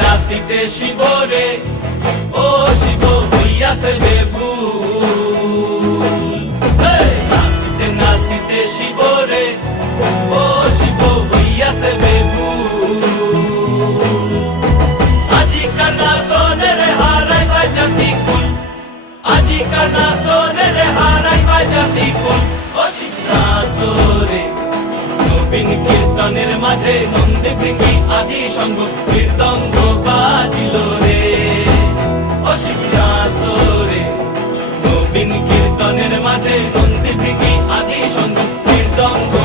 নাচিতে শিবরে ও শিব হইয়াছে বেভুল, নাচিতে নাচিতে শিবরে ও শিব হইয়াছে বেভুল। আজিকার নাচনের হারাইবা জাতি কুল, আজিকার নাচনের হারাইবা জাতি কুল। ও শিব নাচরে নবীন কীর্তনের মাঝে নন্দী ভৃঙ্গি আদি সঙ্গ মৃদঙ্গ বাজিল রে। ও শিব নাচরে নবীন কীর্তনের মাঝে নন্দী ভৃঙ্গি আদি সঙ্গ